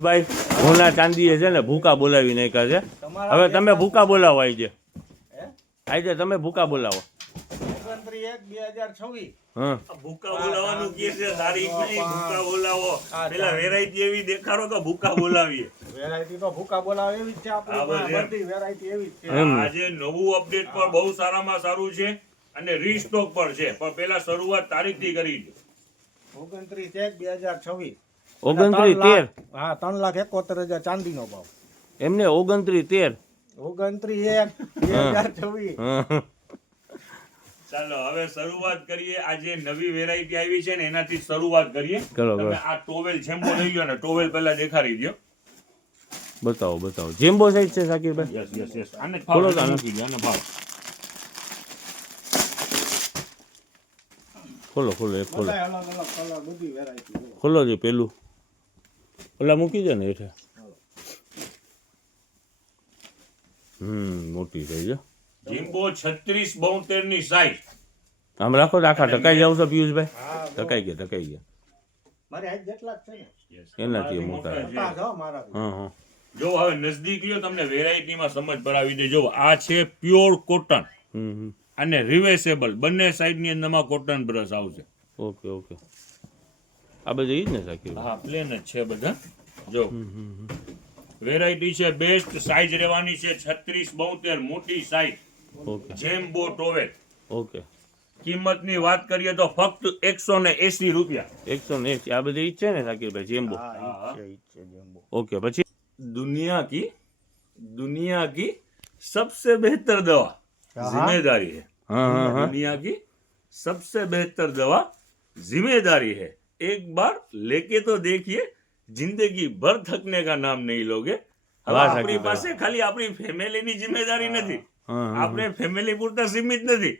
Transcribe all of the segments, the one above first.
ભાઈ હોના ચાંદીએ છે ને ભૂકા બોલાવી નાખ્યા છે. હવે તમે ભૂકા બોલાવો આજે તમે ભૂકા બોલાવો. 29/1/2026 ભૂકા બોલાવાનું કે છે તારીખ નહીં ભૂકા બોલાવો. પેલા વેરાયટી એવી દેખાડો કે ભૂકા બોલાવીએ. વેરાયટી તો ભૂકા બોલાવે એવી જ છે આપણી બધી વેરાયટી એવી જ છે. આજે નવું અપડેટ પણ બહુ સારામાં સારું છે અને રીસ્ટોક પણ છે, પણ પેલા શરૂઆત તારીખ થી કરી દો. 29/1/2026 29/13 હા 3,71,000 ચાંદીનો ભાવ. એમને 29/13 29/1/2026 ચાલો હવે શરૂઆત કરીએ. આજે નવી વેરાયટી આવી છે ને એનાથી શરૂઆત કરીએ. તમે આ ટોવેલ જેમ્બો લઈ લો ને ટોવેલ પહેલા દેખાડી દો. બતાવો જેમ્બો સાઈઝ છે સાકીરભાઈ. યસ આને ખોલો તો મૂકી દો આને ભાવ. ખોલો એક ખોલો અલગ અલગ કલર બધી વેરાયટી ખોલો જે પેલું ઓલા મૂકી દે ને હેઠે. મોટી થઈ છે જેમ્બો 36-72 ની સાઈઝ. આમ રાખો તો આખા ટકાઈ જાવ છો પિયુષભાઈ. ટકાઈ ગયા મારે આજ જેટલા જ છે ને એનાથી મોટા. મારા જો હવે નજદીક લ્યો તમને વેરાયટીમાં સમજ પડાવી દે. જો આ છે પ્યોર કોટન અને રિવેસેબલ બંને સાઈડ ની અંદરમાં કોટન બ્રશ આવશે. ઓકે આ બધું ઈ જ ને સાકીર. હા પ્લેન જ છે બધા. જો વેરાયટી છે બેસ્ટ. સાઈઝ રહેવાની છે 36-72 મોટી size. Okay jumbo towel. Okay કિંમતની વાત કરીએ તો ફક્ત 180 રૂપિયા. 180 આ બધી ઈ જ છે ને સાકીરભાઈ જેમ્બો. ઓકે પછી दुनिया की सबसे बेहतर दवा जिम्मेदारी है. दुनिया की सबसे बेहतर दवा जिम्मेदारी है. एक बार लेके तो देखिए, जिंदगी भर थकने का नाम नहीं लोगे. આપણી પાસે ખાલી આપણી ફેમિલીની જિમ્મેદારી નથી. આપણે ફેમિલી પૂરતા સીમિત નથી.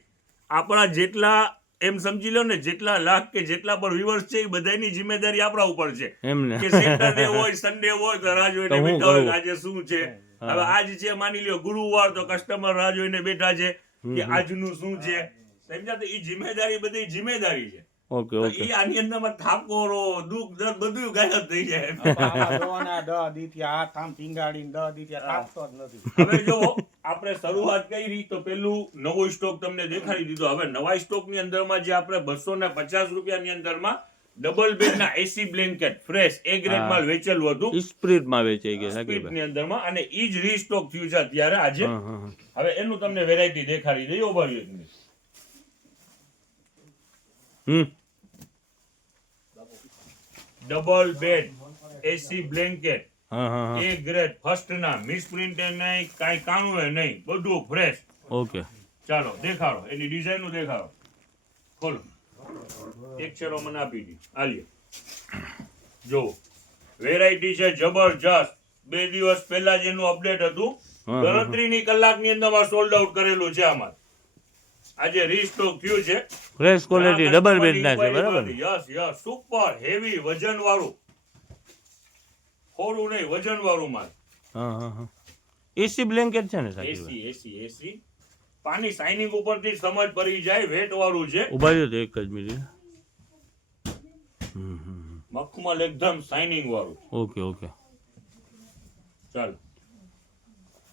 આપણા જેટલા એમ સમજી લો ને જેટલા લાખ કે જેટલા પણ વ્યુઅર્સ છે એ બધાની જિમ્મેદારી આપણા ઉપર છે કે સેટરડે હોય સન્ડે હોય તો રાહ જોઈને બેઠા હોય આજે શું છે. હવે આજ છે માની લ્યો ગુરુવાર તો કસ્ટમર રાહ જોઈને બેઠા છે કે આજનું શું છે. સમજ્યા? તો એ જિમ્મેદારી બધી જિમ્મેદારી છે. ઓકે ઈ આની અંદરમાં થાકોરો દુઃખ દર્દ બધું ગાયબ થઈ જાય. હવે જો આપણે શરૂઆત કરી તો પેલું નવો સ્ટોક તમને દેખાડી દીધો. હવે નવા સ્ટોક ની અંદરમાં જે આપણે 250 રૂપિયાની અંદરમાં ડબલ બેડ ના એસી બ્લેન્કેટ ફ્રેશ એ ગ્રેડ માલ વેચેલું હતું. સ્પ્રિટ માં વેચાઈ ગયા સ્પ્રિટ ની અંદરમાં અને ઈ જ રીસ્ટોક થયું છે અત્યારે આજે. હવે એનું તમને વેરાયટી દેખાડી દઈએ. ઓવરવ્યુ ડબલ બેડ એસી બ્લેન્કેટ એ ગ્રેડ ફર્સ્ટ ના મિસપ્રિન્ટ નહીં કાઈ કાણું નહીં બધું ફ્રેશ. ઓકે ચાલો દેખાડો એની ડિઝાઇન દેખાડો. ખોલો એક છેડો મને આપી દી. આલ્યો જો વેરાયટી છે જબરજસ્ત. 2 દિવસ પહેલા જ એનું અપડેટ હતું. ગણતરીની કલાકની અંદરમાં સોલ્ડ આઉટ કરેલું છે. આમાં આજે રીસ્ટોક થયું છે. ફ્રેશ ક્વોલિટી ડબલ બેડ ના છે બરાબર. યસ સુપર હેવી વજન વાળું. થોડું નહીં વજન વાળું માલ. એસી બ્લેન્કેટ છે ને સાહેબ. એસી પાણી શાઇનિંગ ઉપરથી સમજ પડી જાય. વેટ વાળું છે. ઉભા રહ્યો તો એક જ મિનિટ. મખમલ એકદમ શાઇનિંગ વાળું. ઓકે ચાલો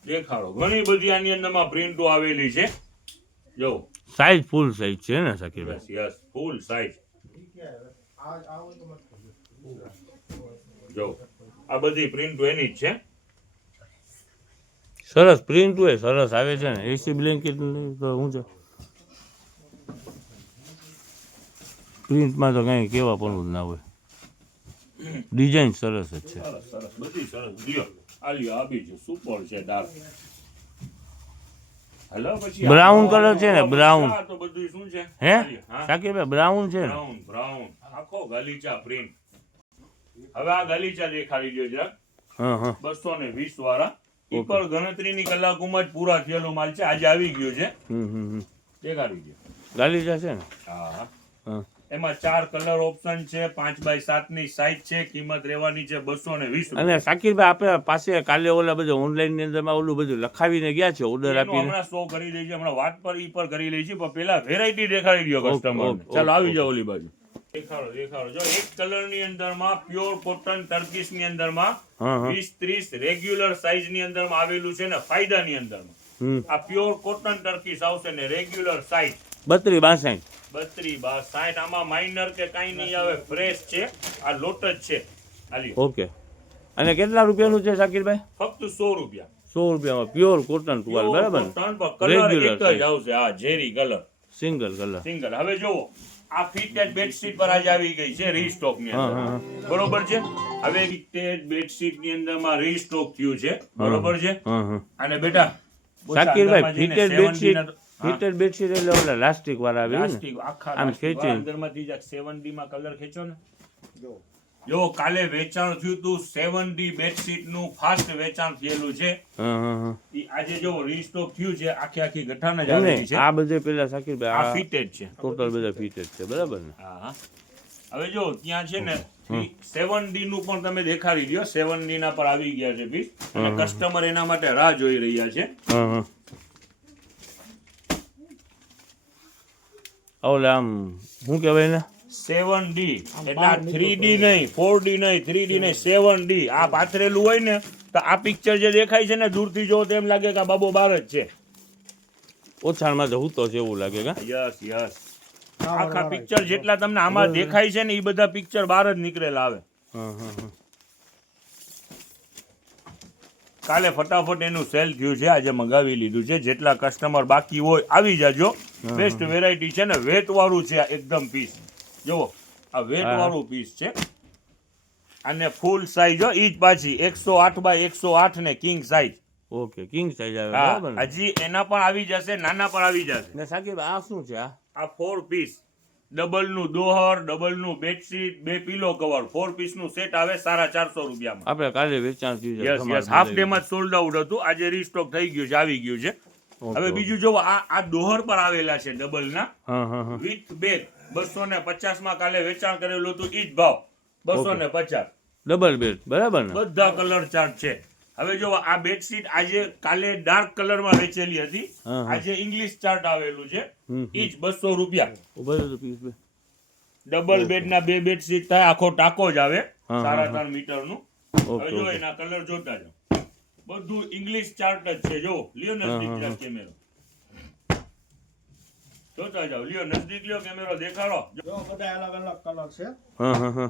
દેખાડો. ઘણી બધી આની અંદરમાં પ્રિન્ટો આવેલી છે. જો સાઈઝ ફૂલ સાઈઝ છે ને સાકીરભાઈ. Yes full size. જો આ બધી પ્રિન્ટો એની જ છે. સરસ પ્રિન્ટ હોય સરસ આવે છે ને. એસી બ્લેન્કેટ તો શું છે પ્રિન્ટમાં તો કઈ કેવા પણ ના હોય. ડિઝાઇન સરસ જ છે. સરસ બધી સરસ. લ્યો આલ્યો આ બીજું સુપર છે ડાર્ક. હેલો પછી બ્રાઉન કલર છે ને બ્રાઉન. તો બધું શું છે હે સાકીરભાઈ બ્રાઉન છે ને. બ્રાઉન આખો ગાલીચા પ્રિન્ટ. હવે આ ગાલીચા દેખાડી દો જરાક. 220 વાળા. ઈ પર ગણતરીની કલાકોમાં જ પૂરા થયેલો માલ છે. આજે આવી ગયો છે. દેખાડી દો. ગાલીચા છે ને. હા એમાં 4 કલર ઓપ્શન છે. 5x7 ની સાઈઝ છે. કિંમત રહેવાની છે 220. અને સાકીરભાઈ આપણે પાસે કાલે ઓલા બધું ઓનલાઈન ની અંદર ઓલું બધું લખાવીને ગયા છે ઓર્ડર આપીને. હમણાં શો કરી દઈએ છીએ. હમણાં વાત પર ઈ પર કરી લઈએ છીએ. પણ પેલા વેરાયટી દેખાડી દો કસ્ટમર. ચાલો આવી જાઓ ઓલી બાજુ. દેખાડો જો એક કલર ની અંદરમાં પ્યોર કોટન ટર્કીશ ની અંદરમાં હા હા 20-30 રેગ્યુલર સાઈઝ ની અંદરમાં આવેલું છે ને ફાયદા ની અંદરમાં આ પ્યોર કોટન ટર્કીશ આવશે ને રેગ્યુલર સાઈઝ 32 62 આમાં માઇનર કે કાંઈ નહીં આવે ફ્રેશ છે આ લોટ જ છે આલી ઓકે અને કેટલા રૂપિયાનું છે શાકિરભાઈ ફક્ત 100 રૂપિયા 100 રૂપિયામાં પ્યોર કોટન ટુવાલ બરાબર ને કલર Regular એક જ આવશે આ ઝેરી કલર સિંગલ કલર સિંગલ હવે જોવો આ ફિટેડ બેડશીટ પર આજે આવી ગઈ છે રીસ્ટોક ની અંદર બરોબર છે હવે ફિટેડ બેડશીટ ની અંદર માં રીસ્ટોક થયું છે બરોબર છે હા હા અને બેટા શાકિરભાઈ ફિટેડ બેડશીટ એટલે ઓલા લાસ્ટિક વાળા આવે ને પ્લાસ્ટિક આખા આમ પ્લાસ્ટિક ખેંચીને. અંદરમાંથી જ 7D માં કલર ખેંચો ને જો કાલે વેચાણ થયું તું 7D બેડશીટ નું ફાસ્ટ વેચાણ થયેલું છે હા હા હા ઈ આજે જો રીસ્ટોક થયું છે આખી ગઠાણ જ એમ આવેલી નહીં, છે આ બધે પેલા શાકિરભાઈ આ આ ફિટેડ છે ટોટલ બધા ફિટેડ છે બરાબર ને હા હવે જો ત્યાં છે ને 7D નું પણ તમે દેખાડી દો 7D ના પર આવી ગયા છે પીસ અને કસ્ટમર એના માટે રાહ જોઈ રહ્યા છે હા હા ઓલા આમ શું કહેવાય ને 7D એટલે આ 3D નહીં 4D નહીં 3D નહીં 7D આ પાથરેલું હોય ને તો આ પિક્ચર જે દેખાય છે ને દૂરથી જો તો એમ લાગે કે આ બાબો બાર જ છે ઓછાણમાં તો હું તો છે એવું લાગે કા યસ આખા પિક્ચર જેટલા તમને આમાં દેખાય છે ને એ બધા પિક્ચર બહાર જ નીકળેલા આવે હા હા હા કાલે ફટાફટ એનું સેલ થયું છે આજે મંગાવી લીધું છે જેટલા કસ્ટમર બાકી હોય આવી જાજો બેસ્ટ વેરાયટી છે ને વેટ વાળું છે આ એકદમ પીસ જુઓ આ વેટ વાળું પીસ છે અને ફૂલ સાઈઝ ઈ જ પાછી 108x108 ને king size okay king size આવે બરાબર ને હજી એના પણ આવી જશે નાના પણ આવી જશે ને શાકિરભાઈ આ શું છે આ આ 4 પીસ ડબલ નું દોહર ડબલ નું બેડશીટ 2 પીલો કવર 4 પીસ નું સેટ આવે 450 રૂપિયામાં આપણે કાલે વેચાણ થયું છે યસ હાફ ડે માં સોલ્ડ આઉટ હતું આજે રીસ્ટોક થઈ ગયું છે આવી ગયું છે હવે બીજું જો આ દોહર પર આવેલા છે ડબલ ના હા હા હા વિથ બેગ 250 માં કાલે વેચાણ કરેલું હતું ઈ જ ભાવ 250 ડબલ બેડ બરાબર ને બધા કલર ચાર્ટ છે હવે જો આ બેડશીટ આજે કાલે ડાર્ક કલર માં વેચેલી હતી હા. આજે ઇંગ્લિશ ચાર્ટ આવેલું છે હમ. ઈ જ 200 રૂપિયા ઉભા રહો તો પીસ બે ડબલ બેડ ના 2 બેડશીટ થાય આખો ટાકો જ આવે હા, 3.5 મીટર નું ઓકે, હવે જો ઓકે. એના કલર જોતા જાઓ બધું ઇંગ્લિશ ચાર્ટ જ છે જો લ્યો નજદીક લ્યો કેમેરો જોતા જાઓ લ્યો નજદીક લ્યો કેમેરો દેખાડો જો બધા અલગ અલગ કલર છે હા હા હા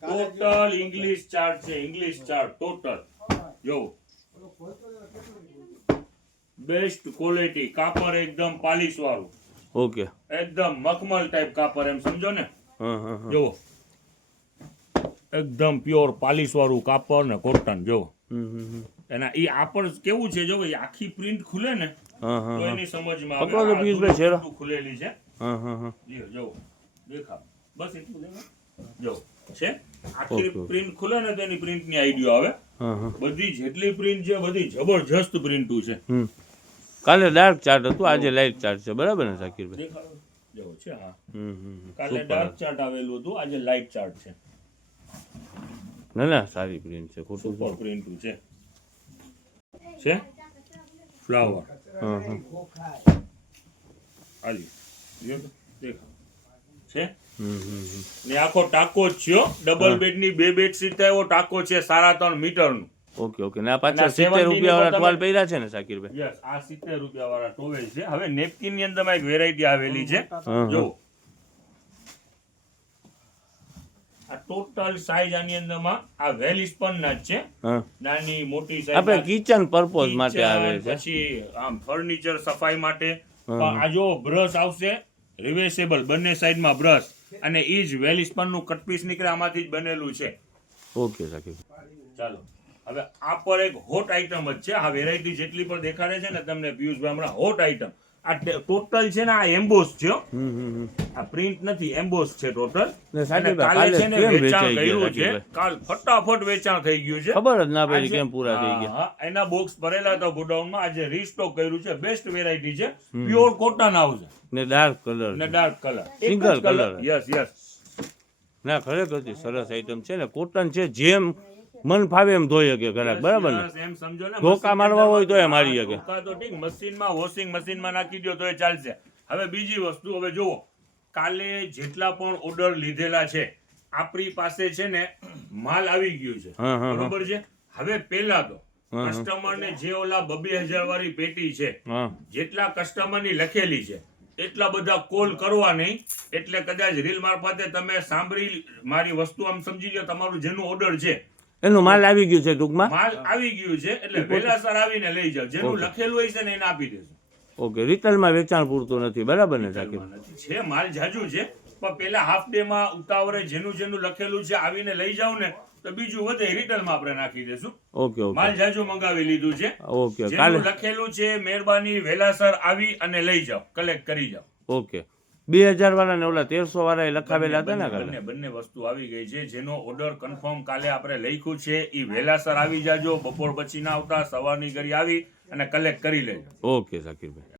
ટોટલ ઇંગ્લિશ ચાર્ટ છે ઇંગ્લિશ ચાર્ટ ટોટલ જો બેસ્ટ ક્વોલિટી કાપડ એકદમ પાલિશ વાળું ઓકે એકદમ મખમલ ટાઈપ કાપડ એમ સમજો ને હા હા હા જો એકદમ પ્યોર પાલિશ વાળું કાપડ ને કોટન જો એના ઈ આપણ કેવું છે જો એ આખી પ્રિન્ટ ખુલે ને હા હા તો હા એની સમજમાં પકડો તો આવે પિયુષભાઈ છેડો. ખુલેલી છે હા હા હા લ્યો જો દેખાવ બસ એટલું દેખાવ જો છે આખી ઓકે. પ્રિન્ટ ખુલે ને તેની પ્રિન્ટની આઈડિયો આવે હા હા બધી જેટલી પ્રિન્ટ છે બધી જબરજસ્ત પ્રિન્ટુ છે હમ કાલે ડાર્ક ચાર્ટ હતું આજે લાઇટ ચાર્ટ છે બરાબર ને શાકિરભાઈ દેખાડો જેવો છે હા હમ કાલે ડાર્ક ચાર્ટ આવેલું હતું આજે લાઇટ ચાર્ટ છે ના ના સારી પ્રિન્ટ છે ખોટું સુપર પ્રિન્ટુ છે ફ્લાવર હા હા આલી લ્યો તો, દેખાવ છે હમ ને આખો ટાકો જ છે હો. ડબલ બેડ ની 2 બેડશીટ થાય એવો ટાકો છે 3.5 મીટર નું ઓકે ઓકે ને આ પાછા અને 70 70 રૂપિયા વાળા તમે- ટવાલ પહેર્યા છે ને શાકિરભાઈ યસ આ 70 રૂપિયા વાળા ટોવેલ છે હવે નેપકિન ની અંદર એક વેરાયટી આવેલી છે હા. જો આ ટોટલ સાઈઝ આની અંદરમાં આ વેલ સ્પન ના જ છે હા નાની મોટી આપણે સાઈઝ કિચન પર્પઝ માટે આવે છે પછી આમ ફર્નિચર સફાઈ માટે હા. પણ આ જો બ્રશ આવશે રિવેસેબલ બંને સાઈડમાં બ્રશ અને ઈ જ વેલ સ્પન નું કટપીસ નીકળે આમાંથી જ બનેલું છે ઓકે શાકિરભાઈ ચાલો હવે આ પર એક હોટ આઈટમ જ છે આ વેરાયટી જેટલી પણ દેખાડે છે ને તમને પિયુષભાઈ હમણાં હોટ આઈટમ આ ટોટલ છે ને આ એમ્બોસ છે હો. આ પ્રિન્ટ નથી એમ્બોસ છે ટોટલ ને અને શાકિરભાઈ કાલે કાલે છે ને કેમ વેચાણ વેચાઈ ગયા કર્યું છે શાકિરભાઈ? કાલ ફટાફટ વેચાણ થઈ ગયું છે ખબર જ ના પડી આજે- કેમ પૂરા થઈ ગયા હા, એના બોક્સ ભરેલા હતા ગોડાઉનમાં આજે રીસ્ટોક કર્યું છે બેસ્ટ વેરાયટી છે પ્યોર કોટન આવશે ને ડાર્ક કલર અને dark colour Single colour. Yes yes ના ખરેખર સરસ આઈટમ છે ને કોટન છે જેમ મન ફાવે એમ ધોઈ શકે ઘરાક બરાબર ને એમ સમજો ને ધોકા મશીન મારવા હોય તોય અંદર- મારી શકે. ધોકા તો ઠીક મશીનમાં વોશિંગ મશીનમાં નાખી દો તોય ચાલશે હવે બીજી વસ્તુ હવે જુઓ કાલે જેટલા પણ ઓર્ડર લીધેલા છે આપણી પાસે છે ને માલ આવી ગયું છે હા, હા, બરોબર છે. હવે પહેલા તો કસ્ટમરને જે ઓલા 2000 વાળી પેટી છે હા જેટલા કસ્ટમરની લખેલી છે એટલા બધા કોલ કરવા નહીં. એટલે કદાચ રીલ મારફતે તમે સાંભળી મારી વસ્તુ આમ સમજી લો, તમારું જેનું ઓર્ડર છે એનું માલ આવી ગયું છે ટૂંકમાં. માલ આવી ગયું છે એટલે વહેલાસર આવીને લઈ જાઓ. જેનું લખેલું હોય છે ને એને આપી દેજો. ઓકે, રિટેલમાં વેચાણ પૂરતું નથી, બરાબર ને સાકીબ? છે માલ જાજુ છે પણ પેલા હાફ ડે માં ઉતાવળે જેનું લખેલું છે આવીને લઈ જાવ ને તો બીજું વધે રિટેલમાં આપણે નાખી દેશું. ઓકે ઓકે માલ જાજુ મંગાવી લીધું છે. ઓકે કાલે જેનું લખેલું છે મહેરબાની વહેલાસર આવી અને લઈ જાઓ, કલેક્ટ કરી જાઓ. ઓકે 2000 વાળા ને ઓલા 1300 વાળા એ લખાવેલા હતા ને કાલે? બંને વસ્તુ આવી ગઈ છે. જેનો ઓર્ડર કન્ફર્મ કાલે આપણે લખ્યું છે એ વહેલાસર આવી જાજો. બપોર પછી ના આવતા, સવારની ઘડી આવી અને કલેક્ટ કરી લેજો. ઓકે સાકીરભાઈ.